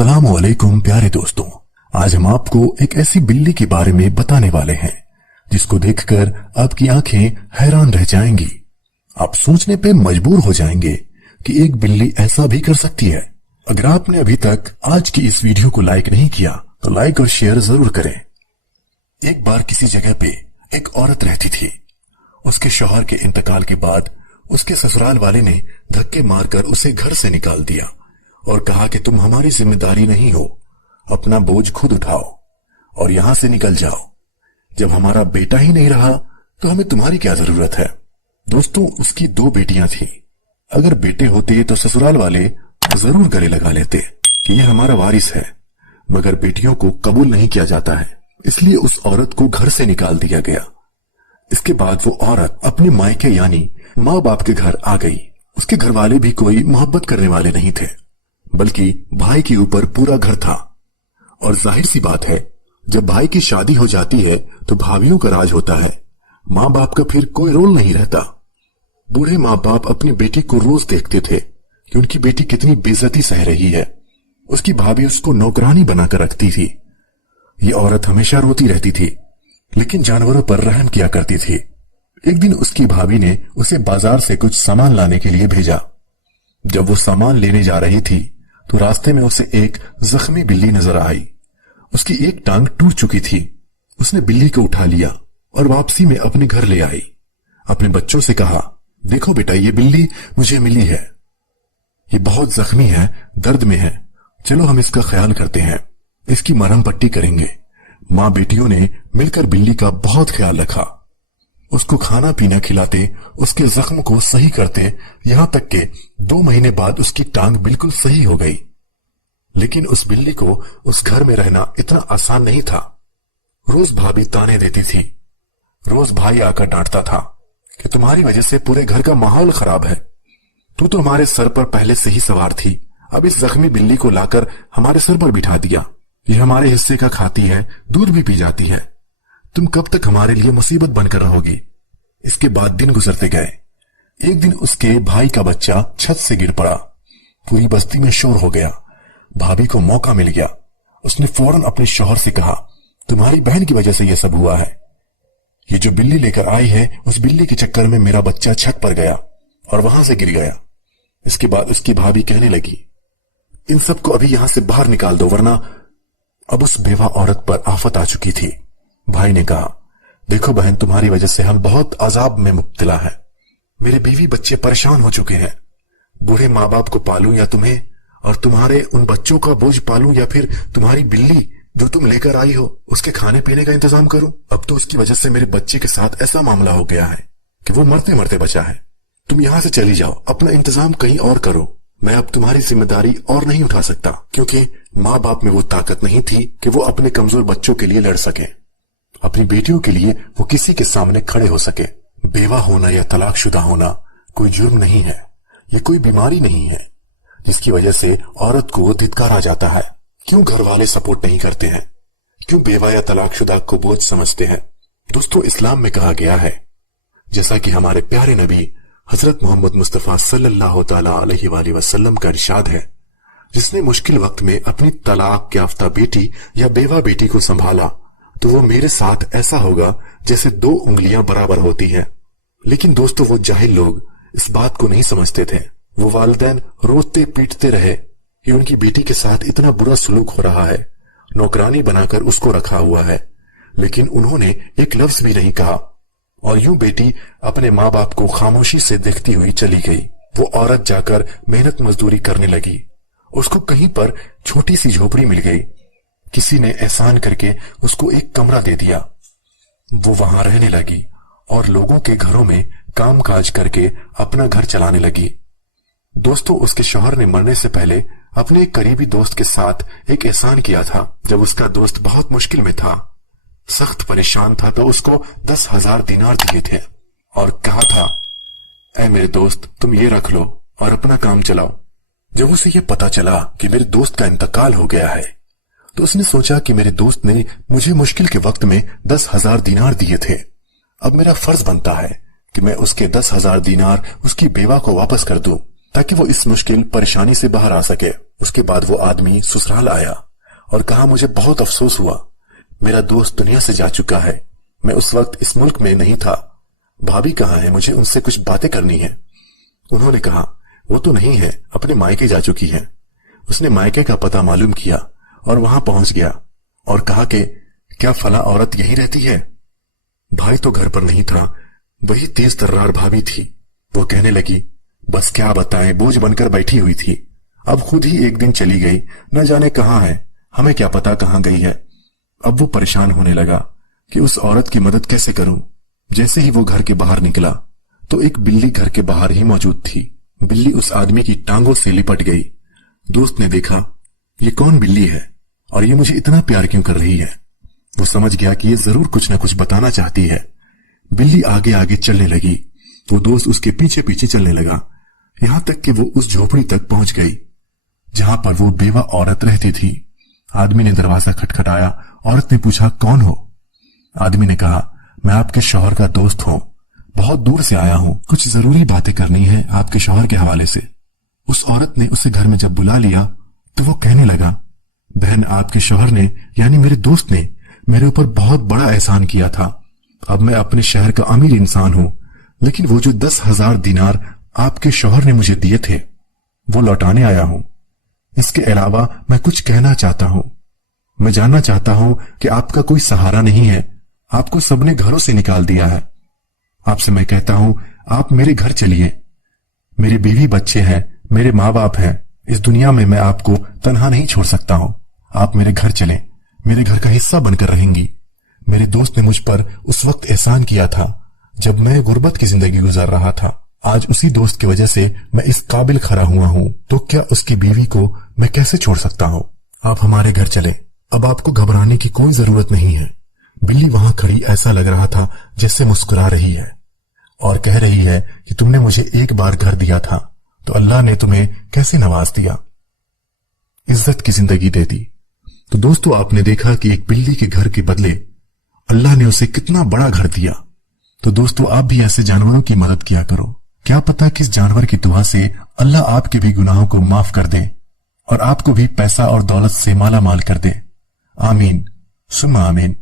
अस्सलाम वालेकुम प्यारे दोस्तों, आज हम आपको एक ऐसी बिल्ली के बारे में बताने वाले हैं जिसको देखकर आपकी आंखें हैरान रह जाएंगी। आप सोचने पे मजबूर हो जाएंगे कि एक बिल्ली ऐसा भी कर सकती है। अगर आपने अभी तक आज की इस वीडियो को लाइक नहीं किया तो लाइक और शेयर जरूर करें। एक बार किसी जगह पे एक औरत रहती थी। उसके शौहर के इंतकाल के बाद उसके ससुराल वाले ने धक्के मारकर उसे घर से निकाल दिया और कहा कि तुम हमारी जिम्मेदारी नहीं हो, अपना बोझ खुद उठाओ और यहां से निकल जाओ। जब हमारा बेटा ही नहीं रहा तो हमें तुम्हारी क्या जरूरत है। दोस्तों, उसकी 2 बेटियां थी। अगर बेटे होते तो ससुराल वाले जरूर गले लगा लेते कि यह हमारा वारिस है, मगर बेटियों को कबूल नहीं किया जाता है, इसलिए उस औरत को घर से निकाल दिया गया। इसके बाद वो औरत अपने मायके यानी माँ बाप के घर आ गई। उसके घर वाले भी कोई मोहब्बत करने वाले नहीं थे, बल्कि भाई के ऊपर पूरा घर था। और जाहिर सी बात है, जब भाई की शादी हो जाती है तो भाभियों का राज होता है, माँ बाप का फिर कोई रोल नहीं रहता। बूढ़े माँ बाप अपनी बेटी को रोज देखते थे कि उनकी बेटी कितनी बेइज्जती सह रही है। उसकी भाभी उसको नौकरानी बनाकर रखती थी। ये औरत हमेशा रोती रहती थी, लेकिन जानवरों पर रहम किया करती थी। एक दिन उसकी भाभी ने उसे बाजार से कुछ सामान लाने के लिए भेजा। जब वो सामान लेने जा रही थी तो रास्ते में उसे एक जख्मी बिल्ली नजर आई। उसकी एक टांग टूट चुकी थी। उसने बिल्ली को उठा लिया और वापसी में अपने घर ले आई। अपने बच्चों से कहा, देखो बेटा, ये बिल्ली मुझे मिली है, ये बहुत जख्मी है, दर्द में है, चलो हम इसका ख्याल करते हैं, इसकी मरहम पट्टी करेंगे। माँ बेटियों ने मिलकर बिल्ली का बहुत ख्याल रखा। उसको खाना पीना खिलाते, उसके जख्म को सही करते, यहां तक कि 2 महीने बाद उसकी टांग बिल्कुल सही हो गई। लेकिन उस बिल्ली को उस घर में रहना इतना आसान नहीं था। रोज भाभी ताने देती थी, रोज भाई आकर डांटता था कि तुम्हारी वजह से पूरे घर का माहौल खराब है। तू तो हमारे सर पर पहले से ही सवार थी, अब इस जख्मी बिल्ली को लाकर हमारे सर पर बिठा दिया। ये हमारे हिस्से का खाती है, दूध भी पी जाती है। तुम कब तक हमारे लिए मुसीबत बनकर रहोगी। इसके बाद दिन गुजरते गए। एक दिन उसके भाई का बच्चा छत से गिर पड़ा। पूरी बस्ती में शोर हो गया। भाभी को मौका मिल गया। उसने फौरन अपने शौहर से कहा, तुम्हारी बहन की वजह से यह सब हुआ है। ये जो बिल्ली लेकर आई है, उस बिल्ली के चक्कर में मेरा बच्चा छत पर गया और वहां से गिर गया। इसके बाद उसकी भाभी कहने लगी, इन सबको अभी यहां से बाहर निकाल दो, वरना। अब उस बेवा औरत पर आफत आ चुकी थी। भाई ने कहा, देखो बहन, तुम्हारी वजह से हम बहुत अजाब में मुब्तला है। मेरे बीवी बच्चे परेशान हो चुके हैं। बूढ़े माँ बाप को पालूं या तुम्हें, और तुम्हारे उन बच्चों का बोझ पालूं या फिर तुम्हारी बिल्ली जो तुम लेकर आई हो उसके खाने पीने का इंतजाम करूं। अब तो उसकी वजह से मेरे बच्चे के साथ ऐसा मामला हो गया है कि वो मरते मरते बचा है। तुम यहां से चली जाओ, अपना इंतजाम कहीं और करो। मैं अब तुम्हारी जिम्मेदारी और नहीं उठा सकता, क्योंकि माँ बाप में वो ताकत नहीं थी कि वो अपने कमजोर बच्चों के लिए लड़ सके, अपनी बेटियों के लिए वो किसी के सामने खड़े हो सके। बेवा होना या तलाकशुदा होना कोई जुर्म नहीं है, ये कोई बीमारी नहीं है जिसकी वजह से औरत को धिक्कारा जाता है। क्यों घर वाले सपोर्ट नहीं करते हैं? क्यों बेवा या तलाकशुदा को बोझ समझते हैं? दोस्तों, इस्लाम में कहा गया है, जैसा कि हमारे प्यारे नबी हजरत मोहम्मद मुस्तफा सल्लल्लाहु तआला अलैहि वसल्लम का इरशाद है, जिसने मुश्किल वक्त में अपनी तलाक याफ्ता बेटी या बेवा बेटी को संभाला तो वो मेरे साथ ऐसा होगा जैसे 2 उंगलियां बराबर होती हैं। लेकिन दोस्तों, वो जाहिल लोग इस बात को नहीं समझते थे। वो वालिदैन रोते पीटते रहे कि उनकी बेटी के साथ इतना बुरा सलूक हो रहा है, नौकरानी बनाकर उसको रखा हुआ है, लेकिन उन्होंने एक लफ्ज भी नहीं कहा। और यूं बेटी अपने माँ बाप को खामोशी से देखती हुई चली गई। वो औरत जाकर मेहनत मजदूरी करने लगी। उसको कहीं पर छोटी सी झोपड़ी मिल गई। किसी ने एहसान करके उसको एक कमरा दे दिया। वो वहां रहने लगी और लोगों के घरों में काम काज करके अपना घर चलाने लगी। दोस्तों, उसके शौहर ने मरने से पहले अपने एक करीबी दोस्त के साथ एक एहसान किया था। जब उसका दोस्त बहुत मुश्किल में था, सख्त परेशान था, तो उसको 10,000 दिनार दिए थे और कहा था, ऐ मेरे दोस्त, तुम ये रख लो और अपना काम चलाओ। जब उसे ये पता चला कि मेरे दोस्त का इंतकाल हो गया है, तो उसने सोचा कि मेरे दोस्त ने मुझे मुश्किल के वक्त में 10,000 दिनार दिए थे। अब मेरा फर्ज बनता है कि मैं उसके 10,000 दिनार उसकी बेवा को वापस कर दूं। ताकि वो इस मुश्किल परेशानी से बाहर आ सके। उसके बाद वो आदमी ससुराल आया और कहा, मुझे बहुत अफसोस हुआ, मेरा दोस्त दुनिया से जा चुका है। मैं उस वक्त इस मुल्क में नहीं था। भाभी कहाँ है? मुझे उनसे कुछ बातें करनी है। उन्होंने कहा, वो तो नहीं है, अपने मायके जा चुकी है। उसने मायके का पता मालूम किया और वहां पहुंच गया और कहा कि क्या फला औरत यहीं रहती है? भाई तो घर पर नहीं था, वही तेज तर्रार भाभी थी। वो कहने लगी, बस क्या बताएं, बोझ बनकर बैठी हुई थी, अब खुद ही एक दिन चली गई, न जाने कहाँ है, हमें क्या पता कहाँ गई है। अब वो परेशान होने लगा कि उस औरत की मदद कैसे करूं। जैसे ही वो घर के बाहर निकला तो एक बिल्ली घर के बाहर ही मौजूद थी। बिल्ली उस आदमी की टांगों से लिपट गई। दोस्त ने देखा, ये कौन बिल्ली है और ये मुझे इतना प्यार क्यों कर रही है। वो समझ गया कि ये जरूर कुछ न कुछ बताना चाहती है। बिल्ली आगे आगे चलने लगी। वो दोस्त उसके पीछे पीछे चलने लगा, यहां तक कि वो उस झोपड़ी तक पहुंच गई जहां पर वो बेवा औरत रहती थी। आदमी ने दरवाजा खटखटाया। औरत ने पूछा, कौन हो? आदमी ने कहा, मैं आपके शौहर का दोस्त हूं, बहुत दूर से आया हूं, कुछ जरूरी बातें करनी है आपके शौहर के हवाले से। उस औरत ने उसे घर में जब बुला लिया तो वो कहने लगा, बहन, आपके शौहर ने यानी मेरे दोस्त ने मेरे ऊपर बहुत बड़ा एहसान किया था। अब मैं अपने शहर का अमीर इंसान हूं, लेकिन वो जो 10,000 दिनार आपके शौहर ने मुझे दिए थे वो लौटाने आया हूं। इसके अलावा मैं कुछ कहना चाहता हूं। मैं जानना चाहता हूं कि आपका कोई सहारा नहीं है, आपको सबने घरों से निकाल दिया है। आपसे मैं कहता हूं, आप मेरे घर चलिए, मेरे बीवी बच्चे हैं, मेरे माँ बाप हैं, इस दुनिया में मैं आपको तन्हा नहीं छोड़ सकता हूं। आप मेरे घर चलें, मेरे घर का हिस्सा बनकर रहेंगी। मेरे दोस्त ने मुझ पर उस वक्त एहसान किया था जब मैं गुर्बत की जिंदगी गुजार रहा था। आज उसी दोस्त की वजह से मैं इस काबिल खड़ा हुआ हूं, तो क्या उसकी बीवी को मैं कैसे छोड़ सकता हूं? आप हमारे घर चले, अब आपको घबराने की कोई जरूरत नहीं है। बिल्ली वहां खड़ी ऐसा लग रहा था जैसे मुस्कुरा रही है और कह रही है कि तुमने मुझे एक बार घर दिया था तो अल्लाह ने तुम्हें कैसे नवाज दिया, इज्जत की जिंदगी दे दी। तो दोस्तों, आपने देखा कि एक बिल्ली के घर के बदले अल्लाह ने उसे कितना बड़ा घर दिया। तो दोस्तों, आप भी ऐसे जानवरों की मदद किया करो। क्या पता किस जानवर की दुआ से अल्लाह आपके भी गुनाहों को माफ कर दे और आपको भी पैसा और दौलत से माला माल कर दे। आमीन सुम्मा आमीन।